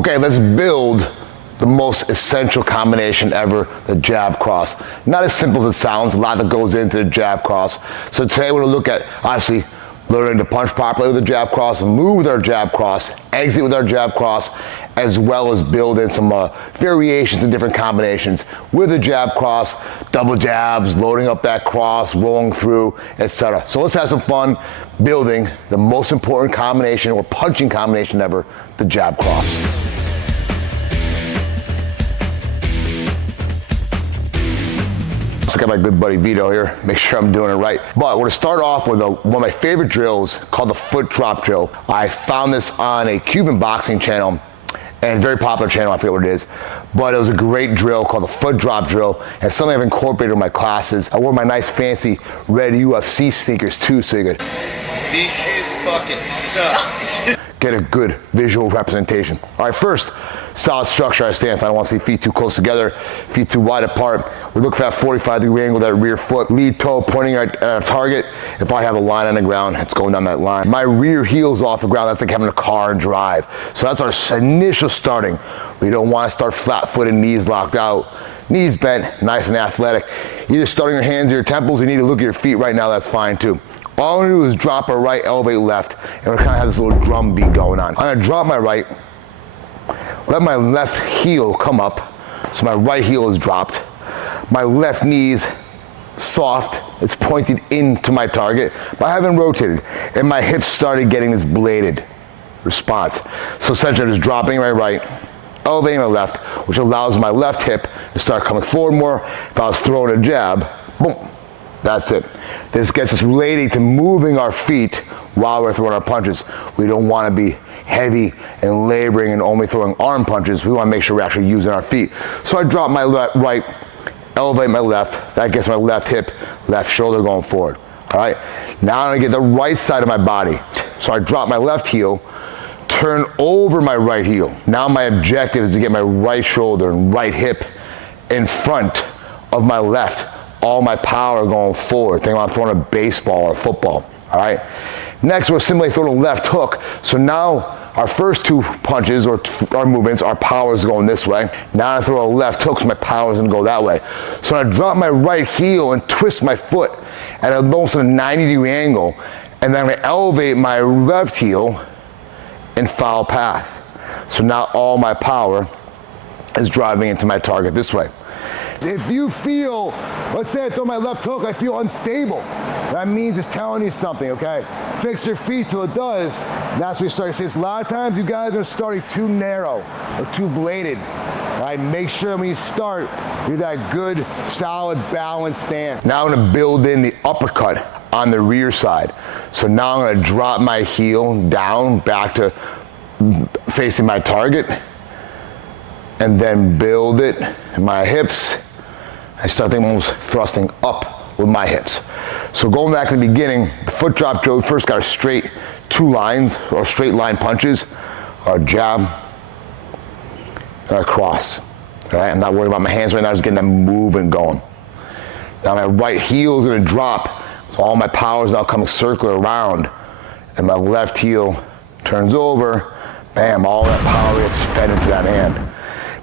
Okay, let's build the most essential combination ever, the jab cross. Not as simple as it sounds, a lot that goes into the jab cross. So today we're gonna look at, obviously, learning to punch properly with the jab cross, move with our jab cross, exit with our jab cross, as well as build in some variations and different combinations with the jab cross, double jabs, loading up that cross, rolling through, etc. So let's have some fun building the most important combination or punching combination ever, the jab cross. I got my good buddy Vito here, make sure I'm doing it right. But we're gonna start off with one of my favorite drills called the foot drop drill. I found this on a Cuban boxing channel, and very popular channel, I forget what it is. But it was a great drill called the foot drop drill, and something I've incorporated in my classes. I wore my nice fancy red UFC sneakers too, so you could these shoes fucking suck. Get a good visual representation. All right, first, solid structure, our stance. I don't want to see feet too close together, feet too wide apart. We look for that 45-degree angle, that rear foot, lead toe pointing at our target. If I have a line on the ground, it's going down that line. My rear heel's off the ground. That's like having a car and drive. So that's our initial starting. We don't want to start flat-footed, knees locked out, knees bent, nice and athletic. Either starting your hands or your temples, you need to look at your feet right now, that's fine too. All I'm gonna do is drop our right, elevate left, and we kind of have this little drum beat going on. I'm gonna drop my right, let my left heel come up, so my right heel is dropped. My left knee's soft, it's pointed into my target, but I haven't rotated, and my hips started getting this bladed response. So essentially I'm just dropping my right, elevating my left, which allows my left hip to start coming forward more. If I was throwing a jab, boom, that's it. This gets us related to moving our feet while we're throwing our punches. We don't want to be heavy and laboring and only throwing arm punches. We want to make sure we're actually using our feet. So I drop my right, elevate my left. That gets my left hip, left shoulder going forward. All right. Now I'm going to get the right side of my body. So I drop my left heel, turn over my right heel. Now my objective is to get my right shoulder and right hip in front of my left. All my power going forward. Think about throwing a baseball or a football. All right. Next, we're simply throwing a left hook. So now our first two punches or our movements, our power is going this way. Now I throw a left hook, so my power is going to go that way. So I drop my right heel and twist my foot at almost a 90-degree angle, and then I'm going to elevate my left heel in foul path. So now all my power is driving into my target this way. If you feel, let's say I throw my left hook, I feel unstable. That means it's telling you something, okay? Fix your feet till it does. That's what we start to see. A lot of times you guys are starting too narrow or too bladed. All right, make sure when you start, you're that good, solid, balanced stance. Now I'm gonna build in the uppercut on the rear side. So now I'm gonna drop my heel down, back to facing my target, and then build it in my hips. I start thinking almost thrusting up with my hips. So going back to the beginning, the foot drop drill, we first got a straight two lines or straight line punches, our jab, and our cross. All right, I'm not worried about my hands right now, just getting that movement going. Now my right heel is gonna drop, so all my power is now coming circular around, and my left heel turns over, bam, all that power gets fed into that hand.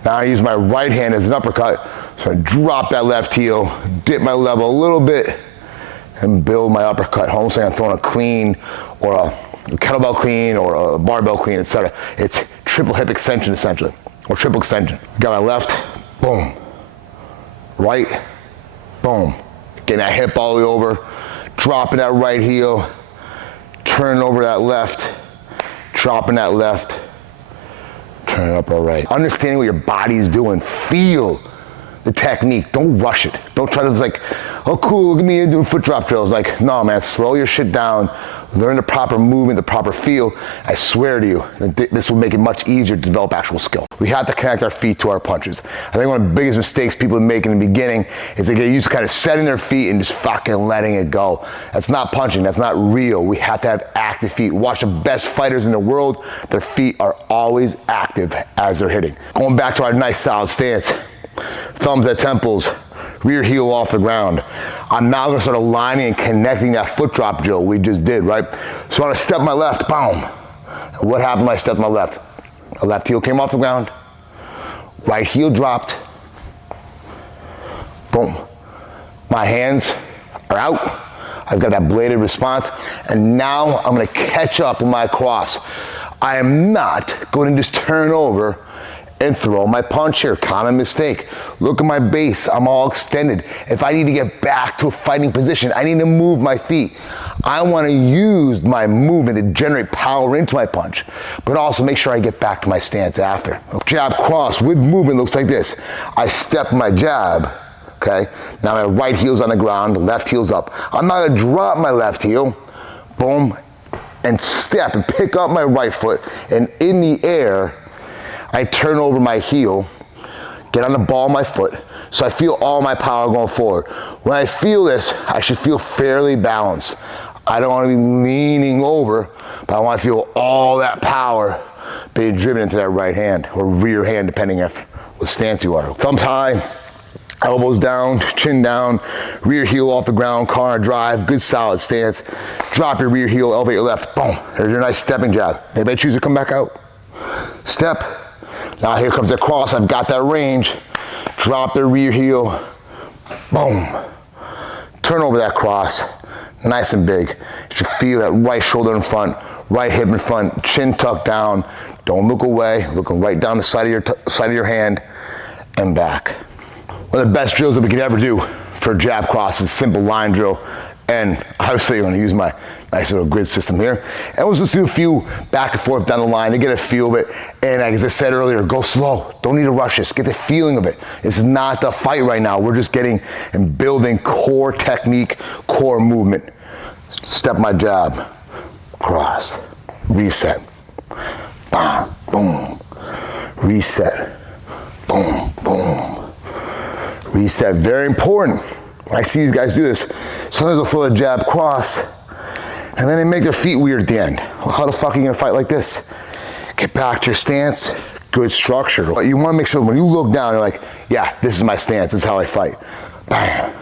Now I use my right hand as an uppercut, so I drop that left heel, dip my level a little bit, and build my uppercut. Almost like I'm throwing a clean, or a kettlebell clean, or a barbell clean, etc. It's triple hip extension essentially, or triple extension. Got my left, boom. Right, boom. Getting that hip all the way over, dropping that right heel, turning over that left, dropping that left, turn it up all right. Understanding what your body's doing. Feel the technique. Don't rush it. Don't try to like, oh cool, look at me doing foot drop drills. Like, no man, slow your shit down. Learn the proper movement, the proper feel. I swear to you, this will make it much easier to develop actual skill. We have to connect our feet to our punches. I think one of the biggest mistakes people make in the beginning is they get used to kind of setting their feet and just fucking letting it go. That's not punching, that's not real. We have to have active feet. Watch the best fighters in the world, their feet are always active as they're hitting. Going back to our nice solid stance. Thumbs at temples, rear heel off the ground. I'm now gonna start aligning and connecting that foot drop drill we just did, right? So when I step my left, boom. What happened when I stepped my left? A left heel came off the ground. Right heel dropped. Boom. My hands are out. I've got that bladed response. And now I'm gonna catch up with my cross. I am not going to just turn over and throw my punch here. Common mistake. Look at my base. I'm all extended. If I need to get back to a fighting position, I need to move my feet. I want to use my movement to generate power into my punch, but also make sure I get back to my stance after. Jab cross with movement looks like this. I step my jab, okay? Now my right heel's on the ground, left heel's up. I'm not gonna drop my left heel, boom, and step and pick up my right foot, and in the air, I turn over my heel, get on the ball of my foot, so I feel all my power going forward. When I feel this, I should feel fairly balanced. I don't want to be leaning over, but I want to feel all that power being driven into that right hand, or rear hand, depending on what stance you are. Thumbs high, elbows down, chin down, rear heel off the ground, corner drive, good solid stance. Drop your rear heel, elevate your left, boom. There's your nice stepping jab. Maybe I choose to come back out. Step. Now here comes the cross, I've got that range. Drop the rear heel, boom. Turn over that cross, nice and big. You should feel that right shoulder in front, right hip in front, chin tucked down. Don't look away, looking right down the side of your hand and back. One of the best drills that we could ever do for jab cross is simple line drill. And obviously I'm gonna use my nice little grid system here. And we'll just do a few back and forth down the line to get a feel of it. And as I said earlier, go slow. Don't need to rush this. Get the feeling of it. This is not the fight right now. We're just getting and building core technique, core movement. Step my jab, cross, reset, bam, boom, reset, boom, boom, reset. Very important. I see these guys do this. Sometimes they'll throw the jab cross, and then they make their feet weird at the end. Well, how the fuck are you gonna fight like this? Get back to your stance, good structure. But you wanna make sure when you look down, you're like, yeah, this is my stance, this is how I fight. Bam,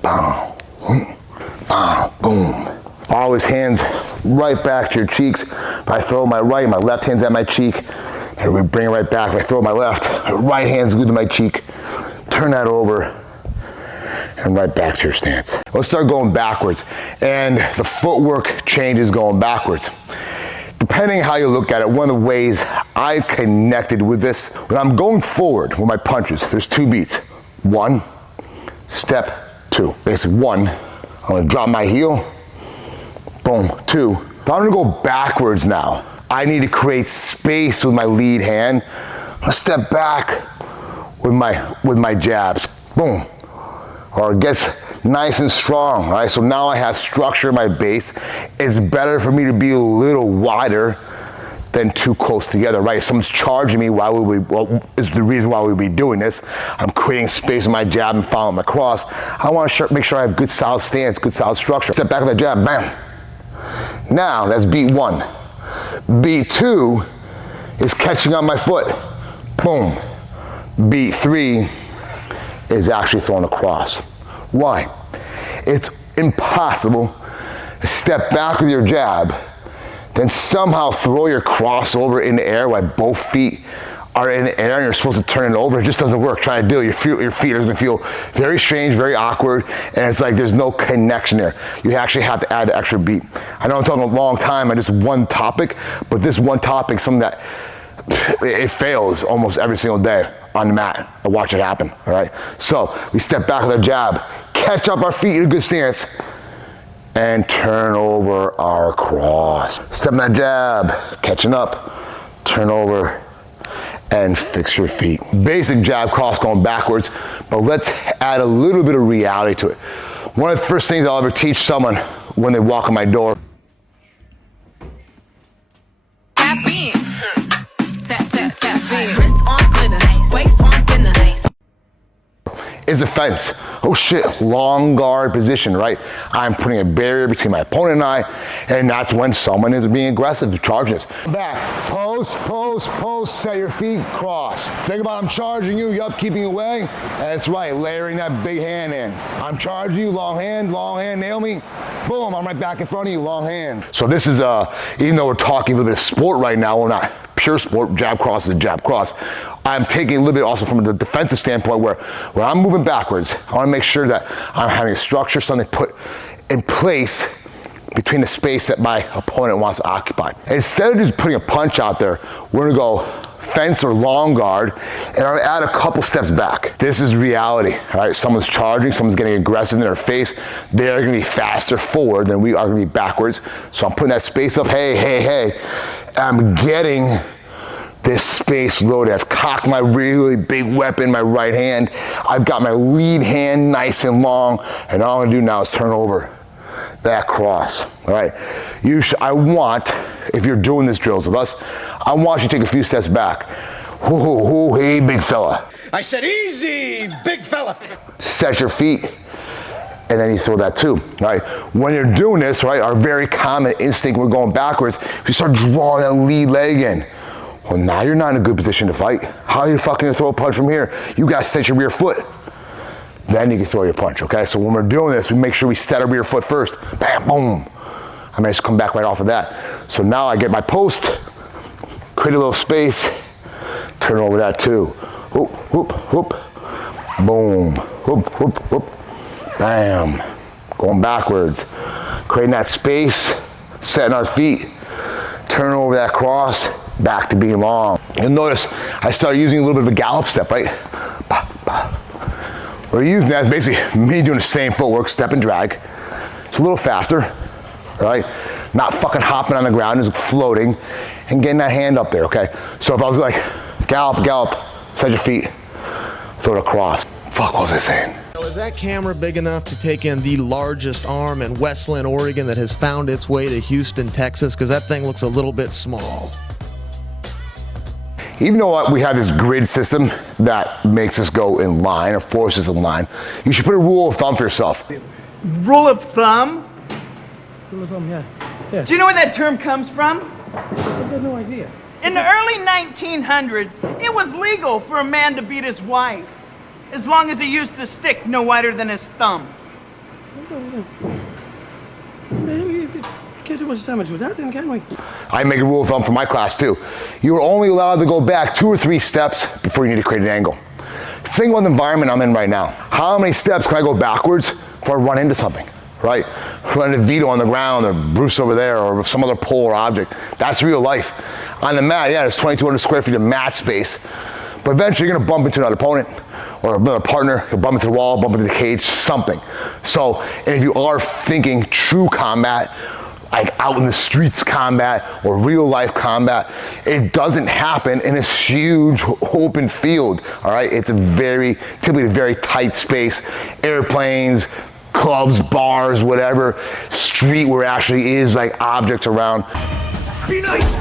bam, boom, bam, boom. Always hands right back to your cheeks. If I throw my right, my left hand's at my cheek. And we bring it right back. If I throw my left, my right hand's glued to my cheek. Turn that over, and right back to your stance. Let's start going backwards. And the footwork changes going backwards. Depending how you look at it, one of the ways I connected with this, when I'm going forward with my punches, there's two beats. One, step, two. Basically one, I'm gonna drop my heel, boom, two. If I'm gonna go backwards now, I need to create space with my lead hand. I'm gonna step back with my jabs, boom. Or it gets nice and strong, right? So now I have structure in my base. It's better for me to be a little wider than too close together, right? If someone's charging me, is the reason why we'd be doing this. I'm creating space in my jab and following my cross. I want to make sure I have good solid stance, good solid structure. Step back with that jab, bam. Now, that's beat one. Beat two is catching on my foot, boom. Beat three is actually throwing across. Why? It's impossible to step back with your jab, then somehow throw your cross over in the air while both feet are in the air and you're supposed to turn it over. It just doesn't work. Try to do it. Your feet are gonna feel very strange, very awkward, and it's like there's no connection there. You actually have to add an extra beat. I know I'm talking a long time on just one topic, but this one topic is something that it fails almost every single day on the mat. I watch it happen, all right? So we step back with our jab, catch up our feet in a good stance, and turn over our cross. Step that jab, catching up, turn over, and fix your feet. Basic jab cross going backwards, but let's add a little bit of reality to it. One of the first things I'll ever teach someone when they walk in my door is a fence. Oh shit, long guard position, right? I'm putting a barrier between my opponent and I, and that's when someone is being aggressive, charging us. Back, post, post, post, set your feet, cross. Think about I'm charging you, yup, keeping away. That's right, layering that big hand in. I'm charging you, long hand, nail me. Boom, I'm right back in front of you, long hand. So this is, even though we're talking a little bit of sport right now, we're not pure sport, jab cross is a jab cross. I'm taking a little bit also from the defensive standpoint where when I'm moving backwards, I want to make sure that I'm having a structure, something put in place between the space that my opponent wants to occupy. Instead of just putting a punch out there, we're gonna go fence or long guard, and I'm gonna add a couple steps back. This is reality, all right? Someone's charging, someone's getting aggressive in their face. They're gonna be faster forward than we are gonna be backwards. So I'm putting that space up, hey. I'm getting this space loaded. I've cocked my really big weapon, my right hand. I've got my lead hand nice and long, and all I'm gonna do now is turn over that cross, all right? I want, if you're doing this drills with us, I want you to take a few steps back. Hey, big fella. I said easy, big fella. Set your feet, and then you throw that too, right? When you're doing this, right, our very common instinct, we're going backwards, if you start drawing that lead leg in, well, now you're not in a good position to fight. How are you fucking gonna throw a punch from here? You gotta set your rear foot. Then you can throw your punch, okay? So when we're doing this, we make sure we set our rear foot first. Bam, boom. I may just come back right off of that. So now I get my post, create a little space, turn over that too. Whoop, whoop, whoop. Boom, whoop, whoop, whoop. Bam. Going backwards. Creating that space, setting our feet, turn over that cross, back to being long. You'll notice I started using a little bit of a gallop step, right? Bah, bah. What we're using that is basically me doing the same footwork, step and drag. It's a little faster, right? Not fucking hopping on the ground, just floating and getting that hand up there, okay? So if I was like, gallop, set your feet, throw it across. Fuck, what was I saying? Is that camera big enough to take in the largest arm in Westland, Oregon that has found its way to Houston, Texas? Because that thing looks a little bit small. Even though we have this grid system that makes us go in line or forces in line, you should put a rule of thumb for yourself. Rule of thumb? Rule of thumb, yeah. Do you know where that term comes from? I have no idea. In the early 1900s, it was legal for a man to beat his wife, as long as he used a stick no wider than his thumb. We can't do much damage with that then, can we? I make a rule of thumb for my class too. You are only allowed to go back 2 or 3 steps before you need to create an angle. Think about the environment I'm in right now. How many steps can I go backwards before I run into something, right? Run into Vito on the ground or Bruce over there or some other pole or object. That's real life. On the mat, yeah, there's 2,200 square feet of mat space, but eventually you're gonna bump into another opponent or another partner, you'll bump into the wall, bump into the cage, something. So, and if you are thinking true combat, like out in the streets combat or real life combat, it doesn't happen in this huge open field, all right? It's typically a very tight space, airplanes, clubs, bars, whatever, street where it actually is like objects around. Be nice.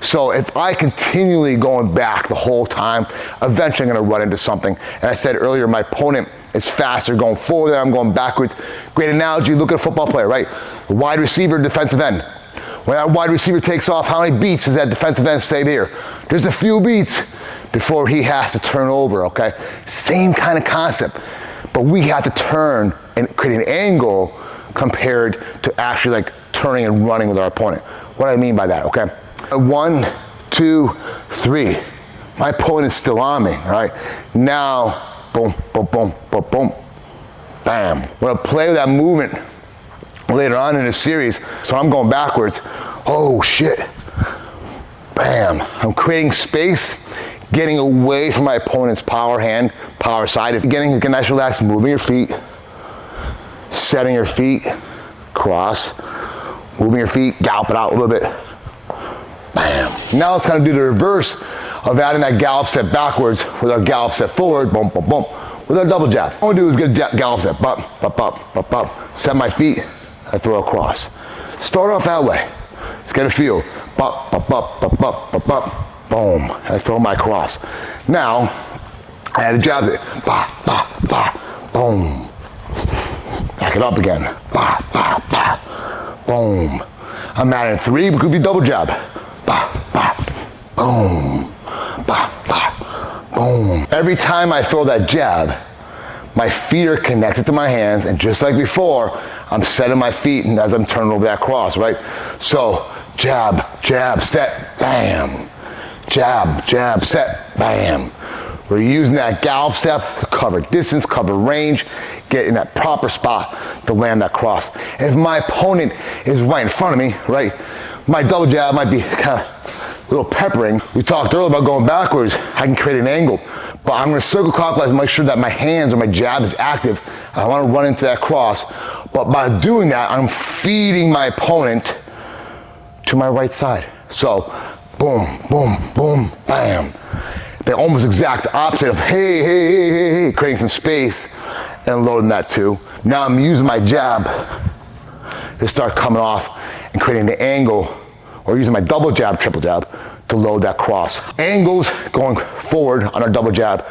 So if I continually going back the whole time, eventually I'm gonna run into something. And I said earlier, my opponent is faster going forward than I'm going backwards. Great analogy, look at a football player, right? Wide receiver, defensive end. When that wide receiver takes off, how many beats does that defensive end stay there? Just a few beats before he has to turn over, okay? Same kind of concept, but we have to turn and create an angle compared to actually like turning and running with our opponent. What do I mean by that, okay? 1, 2, 3. My opponent's still on me, all right? Now, boom, boom, boom, boom, boom, bam. We're gonna play with that movement later on in the series. So I'm going backwards. Oh shit. Bam. I'm creating space, getting away from my opponent's power hand, power side. If you're getting a nice relaxed, moving your feet, setting your feet, cross, moving your feet, gallop it out a little bit. Bam. Now let's kind of do the reverse of adding that gallop step backwards with our gallop step forward, boom, boom, boom, with our double jab. All I do is get a gallop step, bop, bop, bop, bop, bop. Set my feet, I throw across. Start off that way. Let's get a feel. Bop, bop, bop, bop, bop, bop, bop, boom. I throw my cross. Now, I add the jabs it. Bop, bop, bop, boom. Back it up again. Bop, bop, bop, boom. I'm adding 3, but it could be double jab. Bop, bop, boom. Bop, bop, boom. Every time I throw that jab, my feet are connected to my hands, and just like before, I'm setting my feet and as I'm turning over that cross, right? So jab, jab, set, bam. Jab, jab, set, bam. We're using that gallop step to cover distance, cover range, get in that proper spot to land that cross. If my opponent is right in front of me, right, my double jab might be kind of a little peppering. We talked earlier about going backwards. I can create an angle, but I'm gonna circle clockwise and make sure that my hands or my jab is active. I wanna run into that cross, but by doing that, I'm feeding my opponent to my right side. So, boom, boom, boom, bam. The almost exact opposite of hey, hey, hey, hey, hey, creating some space and loading that too. Now I'm using my jab to start coming off and creating the angle, or using my double jab, triple jab to load that cross. Angles going forward on our double jab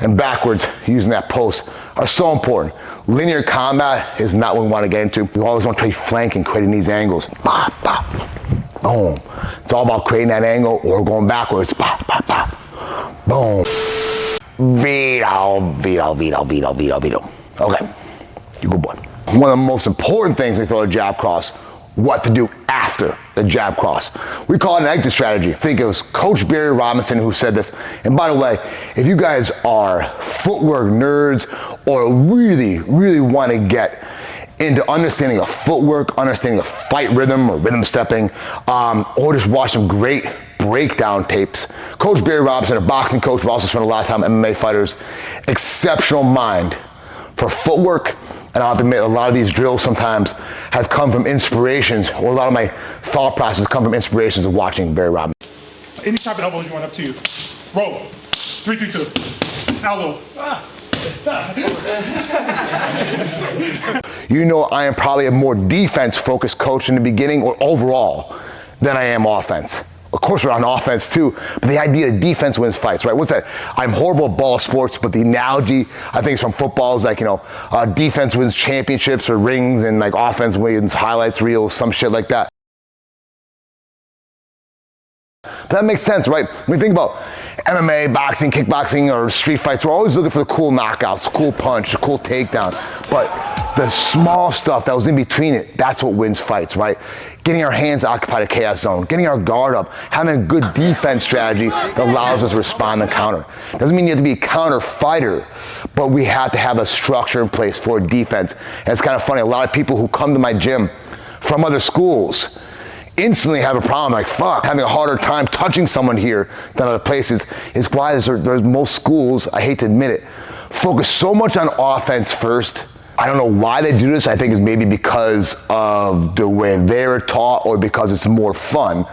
and backwards using that post are so important. Linear combat is not what we want to get into. We always want to try flanking, creating these angles. Bah, bah, boom. It's all about creating that angle or going backwards. Bah, bah, bah. Boom. Veto, veto, veto, veto, veto, veto. Okay, you good boy. One of the most important things when you throw a jab cross, what to do after the jab cross. We call it an exit strategy. I think it was Coach Barry Robinson who said this. And by the way, if you guys are footwork nerds or really, really want to get into understanding of footwork, understanding of fight rhythm or rhythm stepping, or just watch some great breakdown tapes. Coach Barry Robinson, a boxing coach, but also spent a lot of time with MMA fighters. Exceptional mind for footwork. And I'll have to admit, a lot of these drills sometimes have come from inspirations, or a lot of my thought process come from inspirations of watching Barry Robinson. Any type of elbows you want up to you. Roll. 3-3-2. Elbow. You know, I am probably a more defense-focused coach in the beginning or overall than I am offense. Of course, we're on offense too, but the idea of defense wins fights, right? What's that? I'm horrible at ball sports, but the analogy I think is from football is like, you know, defense wins championships or rings, and like offense wins highlights reels, some shit like that. But that makes sense, right? When you think about MMA, boxing, kickboxing, or street fights, we're always looking for the cool knockouts, cool punch, a cool takedown. But the small stuff that was in between it, that's what wins fights, right? Getting our hands to occupy the chaos zone, getting our guard up, having a good defense strategy that allows us to respond and counter. Doesn't mean you have to be a counter fighter, but we have to have a structure in place for defense. And it's kind of funny, a lot of people who come to my gym from other schools instantly have a problem, like fuck, having a harder time touching someone here than other places. Is why there's most schools, I hate to admit it, focus so much on offense first. I don't know why they do this. I think it's maybe because of the way they're taught or because it's more fun.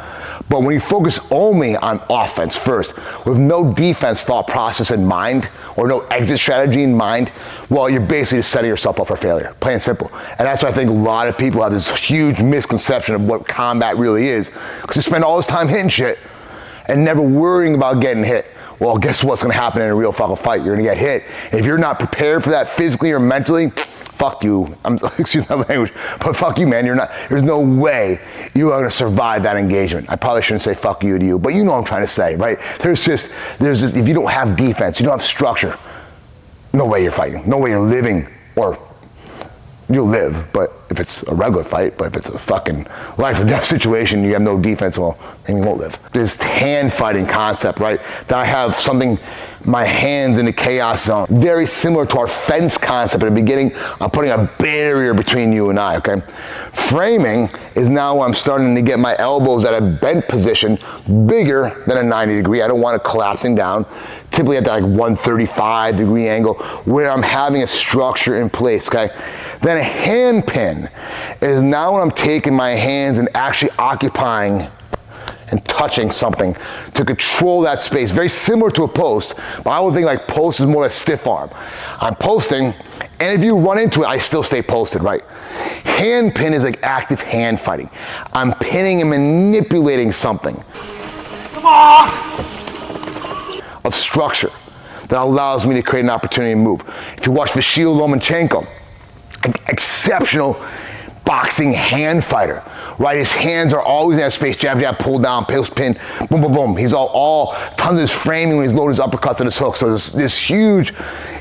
But when you focus only on offense first, with no defense thought process in mind or no exit strategy in mind, well, you're basically just setting yourself up for failure, plain and simple. And that's why I think a lot of people have this huge misconception of what combat really is, because they spend all this time hitting shit and never worrying about getting hit. Well, guess what's gonna happen in a real fucking fight? You're gonna get hit. And if you're not prepared for that physically or mentally, fuck you. Excuse my language, but fuck you, man. There's no way you are gonna survive that engagement. I probably shouldn't say fuck you to you, but you know what I'm trying to say, right? There's just, if you don't have defense, you don't have structure, no way you're fighting, no way you're living, or you'll live, but if it's a regular fight, but if it's a fucking life or death situation, you have no defense, well, then you won't live. This hand fighting concept, right? That I have something, my hands in the chaos zone, very similar to our fence concept at the beginning. I'm putting a barrier between you and I, okay? Framing is now where I'm starting to get my elbows at a bent position, bigger than a 90 degree. I don't want it collapsing down, typically at that like 135 degree angle, where I'm having a structure in place, okay? Then a hand pin is now when I'm taking my hands and actually occupying and touching something to control that space. Very similar to a post, but I would think like post is more a stiff arm. I'm posting, and if you run into it, I still stay posted, right? Hand pin is like active hand fighting. I'm pinning and manipulating something. Come on! Of structure that allows me to create an opportunity to move. If you watch Vasyl Lomachenko, exceptional boxing hand fighter, right? His hands are always in that space, jab, jab, pull down, post pin, boom, boom, boom. He's all tons of his framing when he's loading his uppercuts and his hooks. So there's this huge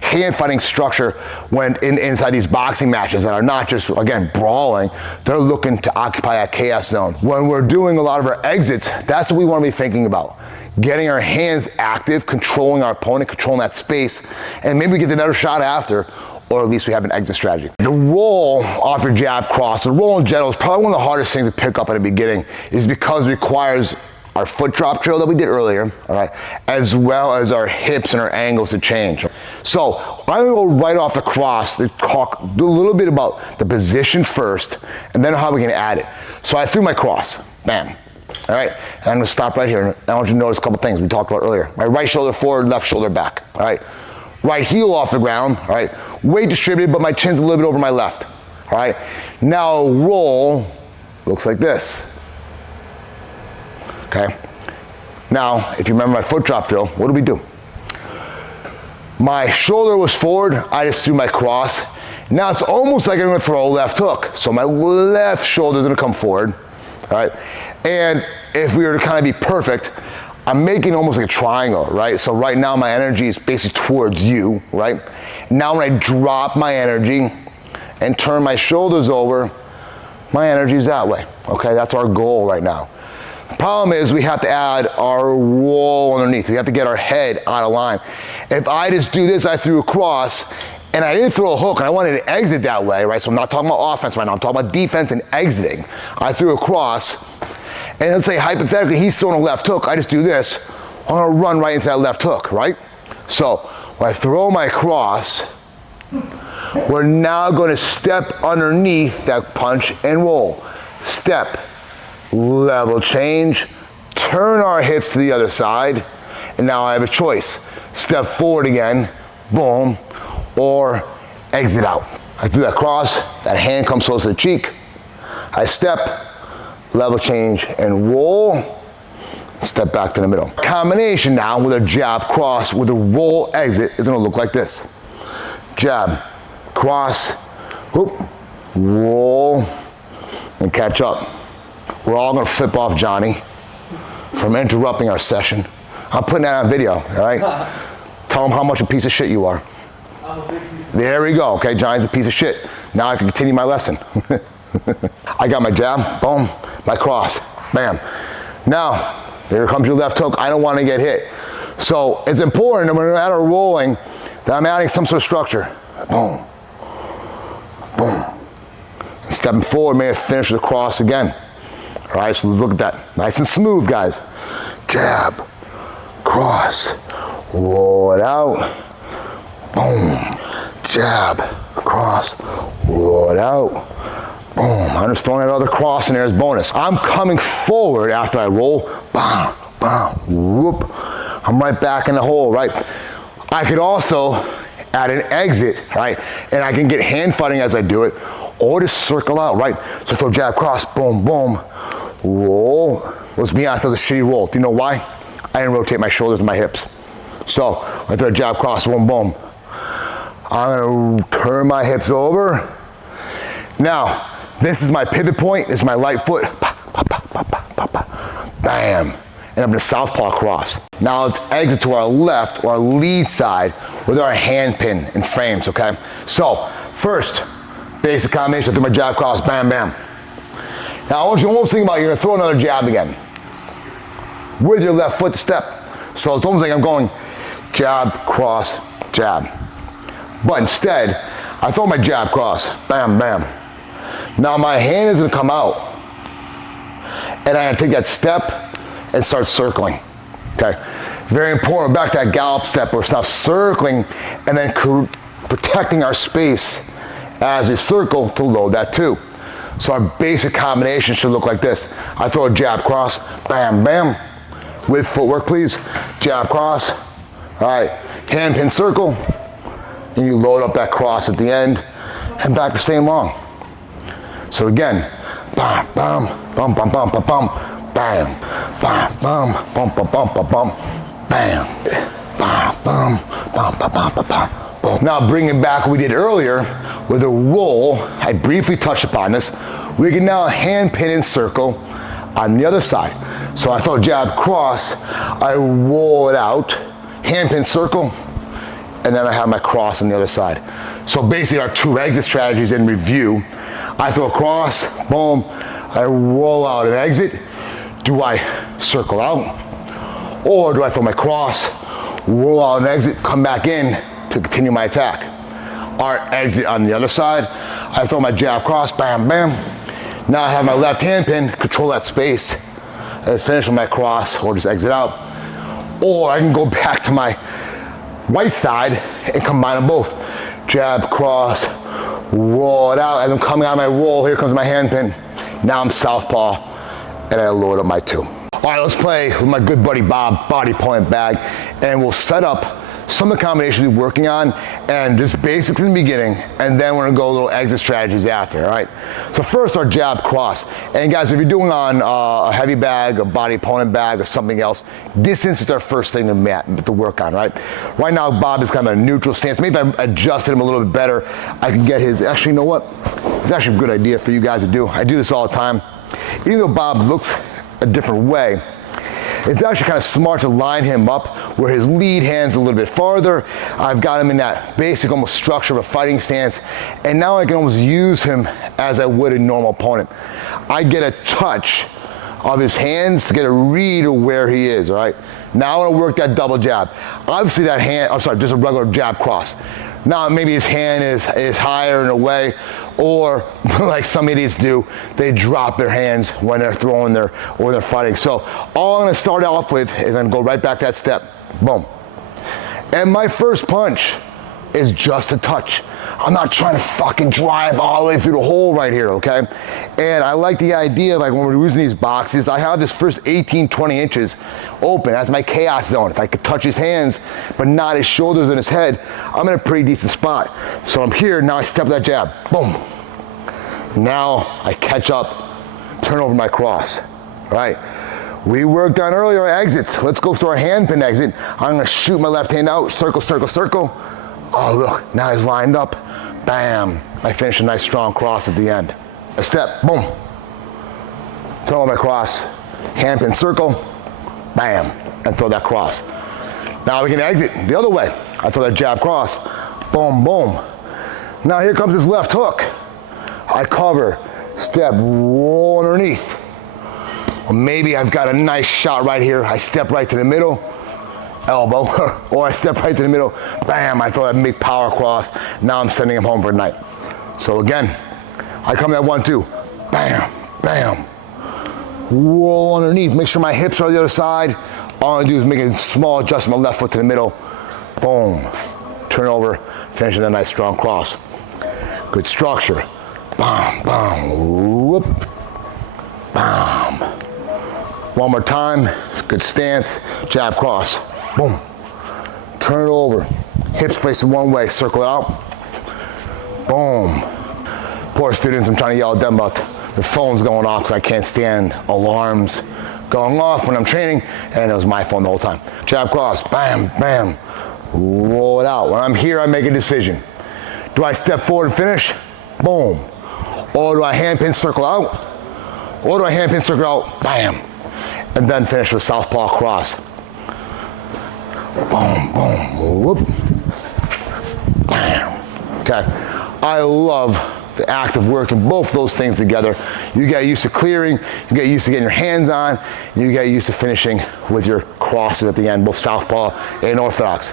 hand fighting structure when inside these boxing matches that are not just, again, brawling, they're looking to occupy that chaos zone. When we're doing a lot of our exits, that's what we want to be thinking about. Getting our hands active, controlling our opponent, controlling that space, and maybe we get another shot after, or at least we have an exit strategy. The roll off your jab cross, the roll in general is probably one of the hardest things to pick up at the beginning, is because it requires our foot drop drill that we did earlier, all right, as well as our hips and our angles to change. So I'm gonna go right off the cross to do a little bit about the position first, and then how we can add it. So I threw my cross, bam. All right, and I'm gonna stop right here. I want you to notice a couple things we talked about earlier. My right shoulder forward, left shoulder back, all right? Right heel off the ground, all right? Weight distributed, but my chin's a little bit over my left, all right? Now roll, looks like this, okay? Now, if you remember my foot drop drill, what do? My shoulder was forward, I just threw my cross. Now it's almost like I'm gonna throw a left hook. So my left shoulder's gonna come forward, all right? And if we were to kind of be perfect, I'm making almost like a triangle, right? So right now my energy is basically towards you, right? Now when I drop my energy and turn my shoulders over, my energy is that way, okay? That's our goal right now. The problem is we have to add our roll underneath. We have to get our head out of line. If I just do this, I threw a cross, and I didn't throw a hook, and I wanted to exit that way, right? So I'm not talking about offense right now, I'm talking about defense and exiting. I threw a cross, and let's say hypothetically he's throwing a left hook, I just do this, I'm gonna run right into that left hook, right? So when I throw my cross, we're now gonna step underneath that punch and roll. Step, level change, turn our hips to the other side, and now I have a choice. Step forward again, boom, or exit out. I threw that cross, that hand comes close to the cheek, I step, level change, and roll, step back to the middle. Combination now with a jab cross with a roll exit is gonna look like this. Jab, cross, whoop, roll, and catch up. We're all gonna flip off Johnny from interrupting our session. I'm putting that on video, all right? Tell him how much a piece of shit you are. There we go, okay, Johnny's a piece of shit. Now I can continue my lesson. I got my jab, boom, my cross, bam. Now, here comes your left hook. I don't want to get hit. So it's important that when we're at our rolling, that I'm adding some sort of structure. Boom, boom. Stepping forward, may have finished the cross again. All right, so let's look at that. Nice and smooth, guys. Jab, cross, roll it out, boom. Jab, cross, roll it out, boom. I'm just throwing that other cross in there as bonus. I'm coming forward after I roll, bam, bam, whoop. I'm right back in the hole, right? I could also add an exit, right? And I can get hand fighting as I do it, or just circle out, right? So throw jab, cross, boom, boom, roll. Let's be honest, that was a shitty roll. Do you know why? I didn't rotate my shoulders and my hips. So I throw a jab, cross, boom, boom. I'm gonna turn my hips over. Now, this is my pivot point. This is my right foot. Bam. And I'm gonna southpaw cross. Now let's exit to our left, or our lead side, with our hand pin and frames, okay? So, first, basic combination, through my jab, cross, bam, bam. Now I want you to almost think about, you're gonna throw another jab again. With your left foot to step. So it's almost like I'm going jab, cross, jab. But instead, I throw my jab, cross, bam, bam. Now my hand is gonna come out, and I'm gonna take that step and start circling, okay? Very important, back to that gallop step, we're now circling and then protecting our space as we circle to load that too. So our basic combination should look like this. I throw a jab, cross, bam, bam, with footwork please, jab, cross, all right, hand pin circle, and you load up that cross at the end, and back the same long. So again, bam, bam, bum, bum, bum, bum, bum, bam, bam, bam, bum, bum, bum, bum, bum, bam, bam, bam, bam, bam, bam, bam, boom. Now bringing back what we did earlier with a roll, I briefly touched upon this. We can now hand pin and circle on the other side. So I throw jab cross, I roll it out, hand pin circle, and then I have my cross on the other side. So basically our 2 exit strategies in review. I throw a cross, boom, I roll out and exit. Do I circle out? Or do I throw my cross, roll out and exit, come back in to continue my attack? Our exit on the other side, I throw my jab cross, bam, bam. Now I have my left hand pin, control that space, and finish with my cross or just exit out. Or I can go back to my right side and combine them both. Jab, cross, roll it out. As I'm coming out of my roll, here comes my hand pin. Now I'm southpaw, and I load up my 2. All right, let's play with my good buddy Bob, body point bag, and we'll set up some of the combinations we're working on, and just basics in the beginning, and then we're gonna go a little exit strategies after, all right? So first, our jab cross. And guys, if you're doing on a heavy bag, a body opponent bag, or something else, distance is our first thing to work on, right? Right now, Bob is kind of a neutral stance. Maybe if I adjusted him a little bit better, I can get his, actually, you know what? It's actually a good idea for you guys to do. I do this all the time. Even though Bob looks a different way, it's actually kind of smart to line him up where his lead hand's a little bit farther. I've got him in that basic almost structure of a fighting stance, and now I can almost use him as I would a normal opponent. I get a touch of his hands to get a read of where he is, all right? Now I want to work that double jab. Obviously that hand, I'm sorry, just a regular jab cross. Now maybe his hand is higher in a way, or like some idiots do, they drop their hands when they're throwing or they're fighting. So all I'm gonna start off with is I'm gonna go right back that step, boom. And my first punch is just a touch. I'm not trying to fucking drive all the way through the hole right here, okay? And I like the idea of, like, when we're using these boxes, I have this first 18, 20 inches open. That's my chaos zone. If I could touch his hands, but not his shoulders and his head, I'm in a pretty decent spot. So I'm here, now I step that jab, boom. Now I catch up, turn over my cross, all right? We worked on earlier exits. Let's go through our hand pin exit. I'm gonna shoot my left hand out, circle, circle, circle. Oh, look, now he's lined up. Bam. I finish a nice strong cross at the end. A step, boom. Turn over my cross, hand pin circle, bam, and throw that cross. Now we can exit the other way. I throw that jab cross, boom, boom. Now here comes his left hook. I cover, step, roll underneath. Or maybe I've got a nice shot right here. I step right to the middle, elbow, or I step right to the middle, bam, I throw that big power cross. Now I'm sending him home for the night. So again, I come at 1-2, bam, bam. Roll underneath, make sure my hips are on the other side. All I do is make a small adjustment, my left foot to the middle, boom. Turn over, finish with a nice strong cross. Good structure, bam, bam, whoop, bam. One more time, good stance, jab cross, boom. Turn it over, hips facing one way, circle it out, boom. Poor students, I'm trying to yell at them about the phone's going off because I can't stand alarms going off when I'm training, and it was my phone the whole time. Jab cross, bam, bam, roll it out. When I'm here, I make a decision. Do I step forward and finish? Boom. Or do I hand pin circle out? Or do I hand pin circle out? Bam. And then finish with southpaw cross. Boom, boom, whoop. Bam. Okay. I love the act of working both those things together. You get used to clearing, you get used to getting your hands on, you get used to finishing with your crosses at the end, both southpaw and orthodox.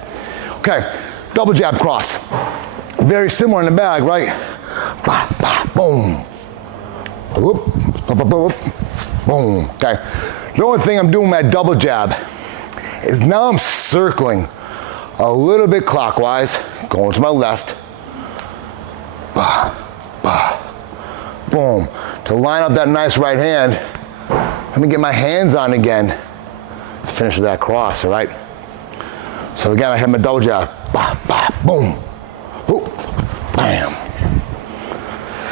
Okay, double jab cross. Very similar in the bag, right? Bah, bah, boom. Whoop, bah, bah, bah, boom. Okay. The only thing I'm doing with that double jab is now I'm circling a little bit clockwise, going to my left. Bah, bah, boom. To line up that nice right hand, let me get my hands on again. Finish with that cross, all right? So again, I have my double jab. Bah, bah, boom. Whoop, bam.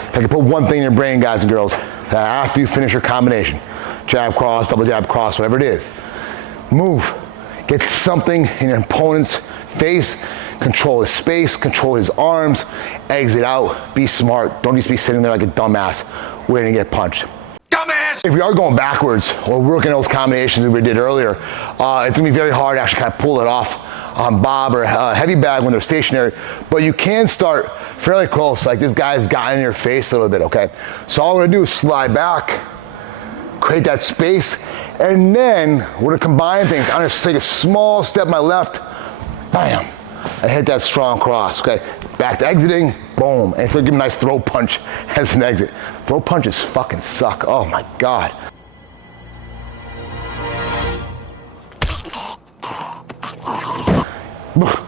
If I can put one thing in your brain, guys and girls, that after you finish your combination, jab cross, double jab cross, whatever it is, move. Get something in your opponent's face control his space, control his arms, exit out, be smart. Don't just be sitting there like a dumbass waiting to get punched. Dumbass! If you are going backwards or working those combinations that we did earlier, it's gonna be very hard to actually kind of pull it off on Bob or heavy bag when they're stationary, but you can start fairly close, like this guy's gotten in your face a little bit, okay? So all we're gonna do is slide back, create that space, and then we're gonna combine things. I'm gonna take a small step my left, bam, and hit that strong cross, okay? Back to exiting, boom, and it's gonna give a nice throw punch as an exit. Throw punches fucking suck, oh my God.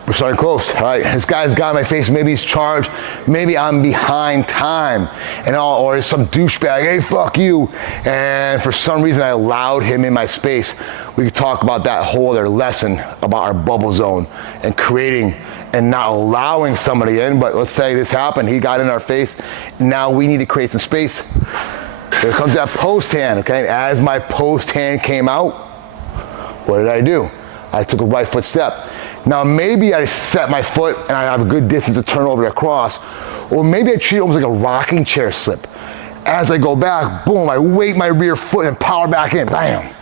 We're starting close, all right? This guy's got in my face, maybe he's charged, maybe I'm behind time, and all, or some douchebag, hey, fuck you, and for some reason I allowed him in my space. We could talk about that whole other lesson about our bubble zone and creating and not allowing somebody in, but let's say this happened, he got in our face, now we need to create some space. Here comes that post hand, okay? As my post hand came out, what did I do? I took a right foot step. Now maybe I set my foot and I have a good distance to turn over the cross, or maybe I treat it almost like a rocking chair slip. As I go back, boom, I weight my rear foot and power back in, bam.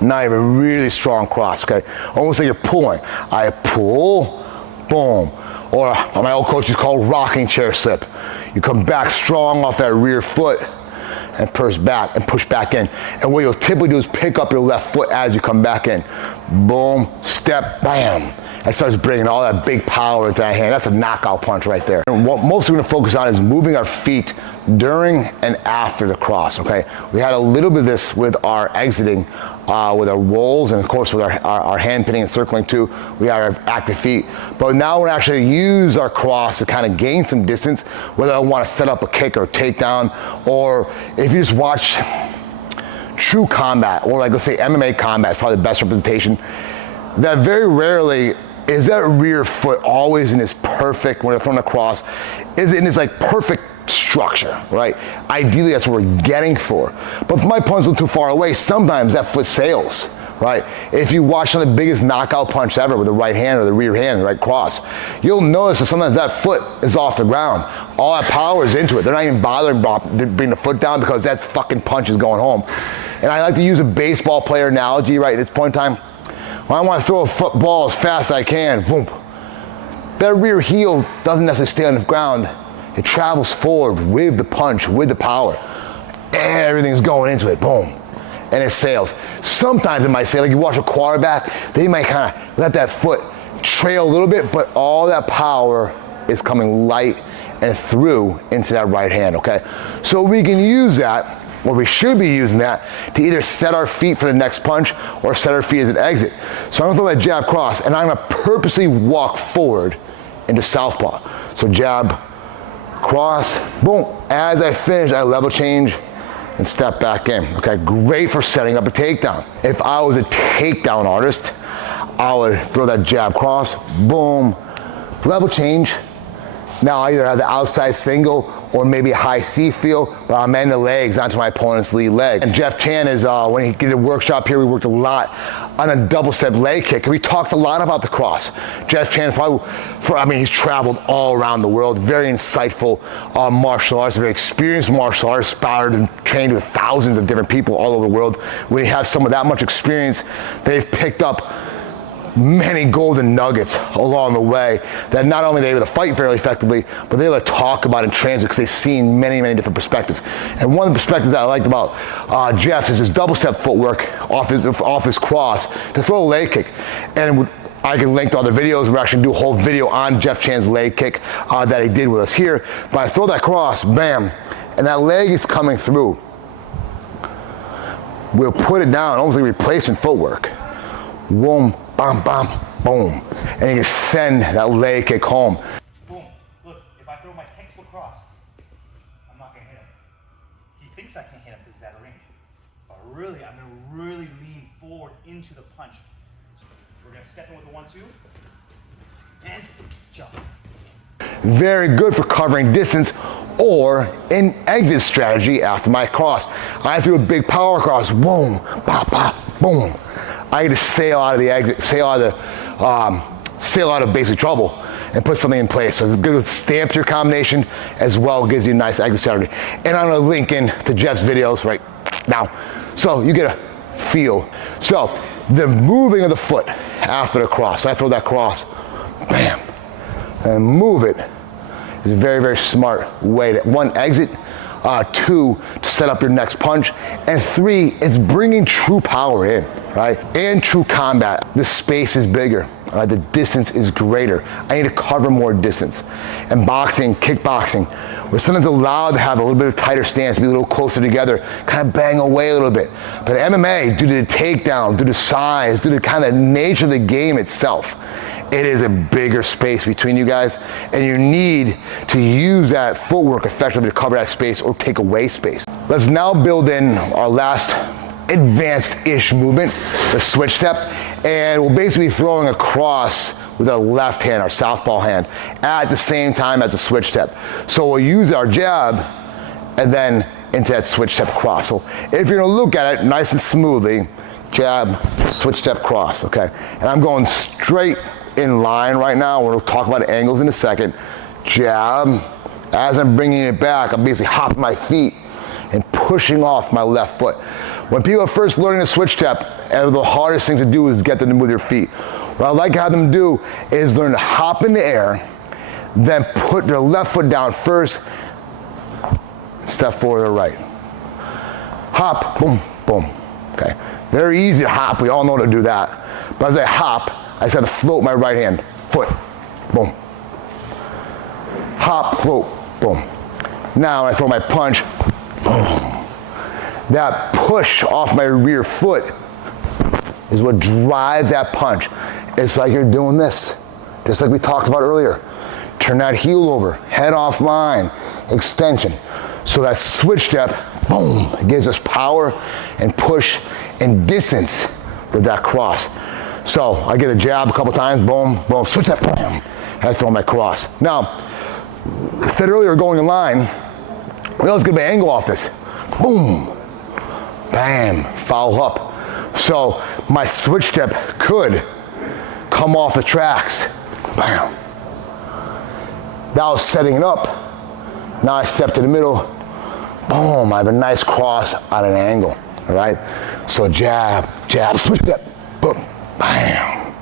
Now I have a really strong cross, okay? Almost like you're pulling. I pull, boom. Or my old coach used to call rocking chair slip. You come back strong off that rear foot and push back in. And what you'll typically do is pick up your left foot as you come back in. Boom, step, bam. That starts bringing all that big power into that hand. That's a knockout punch right there. And what mostly we're gonna focus on is moving our feet during and after the cross, okay? We had a little bit of this with our exiting, with our rolls, and of course with our hand pinning and circling too. We have our active feet. But now we're gonna actually use our cross to kind of gain some distance, whether I wanna set up a kick or a takedown, or if you just watch true combat, or like let's say MMA combat is probably the best representation, that very rarely is that rear foot always in this perfect, when they're thrown across, is in this like perfect structure, right? Ideally that's what we're getting for. But if my punch is too far away, sometimes that foot sails, right? If you watch some of the biggest knockout punch ever with the right hand or the rear hand, the right cross, you'll notice that sometimes that foot is off the ground. All that power is into it. They're not even bothering to bring the foot down because that fucking punch is going home. And I like to use a baseball player analogy, right, at this point in time. When I want to throw a football as fast as I can, boom. That rear heel doesn't necessarily stay on the ground. It travels forward with the punch, with the power. And everything's going into it, boom. And it sails. Sometimes it might sail, like you watch a quarterback, they might kind of let that foot trail a little bit, but all that power is coming light and through into that right hand, okay? So we can use that, or we should be using that, to either set our feet for the next punch or set our feet as an exit. So I'm gonna throw that jab cross, and I'm gonna purposely walk forward into southpaw. So jab, cross, boom. As I finish, I level change and step back in. Okay, great for setting up a takedown. If I was a takedown artist, I would throw that jab cross, boom, level change. Now I either have the outside single or maybe a high C feel, but I'm in the legs onto my opponent's lead leg. And Jeff Chan is, when he did a workshop here, we worked a lot on a double step leg kick. And we talked a lot about the cross. Jeff Chan is probably, he's traveled all around the world, very insightful martial artist, very experienced martial artist, sparred and trained with thousands of different people all over the world. When you have someone that much experience, they've picked up many golden nuggets along the way that not only they're able to fight very effectively, but they're able to talk about and translate because they've seen many, many different perspectives. And one of the perspectives that I liked about Jeff is his double step footwork off his cross to throw a leg kick. And I can link to other videos. We're actually going to do a whole video on Jeff Chan's leg kick that he did with us here. But I throw that cross, bam, and that leg is coming through. We'll put it down, almost like replacement footwork. Boom, bam, bam, boom. And you can send that leg kick home. Boom. Look, if I throw my textbook cross, I'm not going to hit him. He thinks I can hit him because he's out of range. But really, I'm going to really lean forward into the punch. So we're going to step in with a 1-2 and jump. Very good for covering distance or an exit strategy after my cross. I threw a big power cross, boom, bop, bop, boom. I get to sail out of the exit, sail out of sail out of basic trouble and put something in place. So it's good to stamp your combination as well, gives you a nice exit strategy. And I'm gonna link in to Jeff's videos right now, so you get a feel. So the moving of the foot after the cross, I throw that cross, bam, and move it is a very, very smart way to, one, exit, two, to set up your next punch, and three, it's bringing true power in, right? And true combat. The space is bigger, the distance is greater. I need to cover more distance. And boxing, kickboxing, we're sometimes allowed to have a little bit of tighter stance, be a little closer together, kind of bang away a little bit. But MMA, due to the takedown, due to size, due to kind of nature of the game itself, it is a bigger space between you guys, and you need to use that footwork effectively to cover that space or take away space. Let's now build in our last advanced-ish movement, the switch step, and we'll basically be throwing a cross with our left hand, our southpaw hand, at the same time as the switch step. So we'll use our jab and then into that switch step cross. So if you're gonna look at it nice and smoothly, jab, switch step cross, okay? And I'm going straight in line right now. We'll talk about angles in a second. Jab. As I'm bringing it back, I'm basically hopping my feet and pushing off my left foot. When people are first learning a switch step, the hardest thing to do is get them to move their feet. What I like to have them do is learn to hop in the air, then put their left foot down first, step forward or right. Hop, boom, boom, okay? Very easy to hop, we all know how to do that. But as I hop, I just have to float my right hand, foot, boom. Hop, float, boom. Now I throw my punch, boom. That push off my rear foot is what drives that punch. It's like you're doing this, just like we talked about earlier. Turn that heel over, head off line, extension. So that switch step, boom, gives us power and push and distance with that cross. So I get a jab a couple times, boom, boom, switch step, bam, and I throw my cross. Now, I said earlier going in line, we always get an angle off this. Boom, bam, foul up. So my switch step could come off the tracks, bam. That was setting it up. Now I step to the middle, boom, I have a nice cross at an angle, all right? So jab, jab, switch step, boom, bam.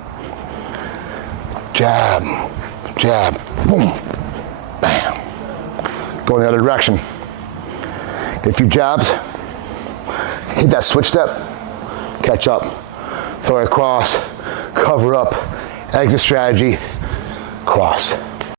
Jab, jab, boom, bam. Go in the other direction. Get a few jabs, hit that switch step, catch up, throw it across, cover up, exit strategy, cross.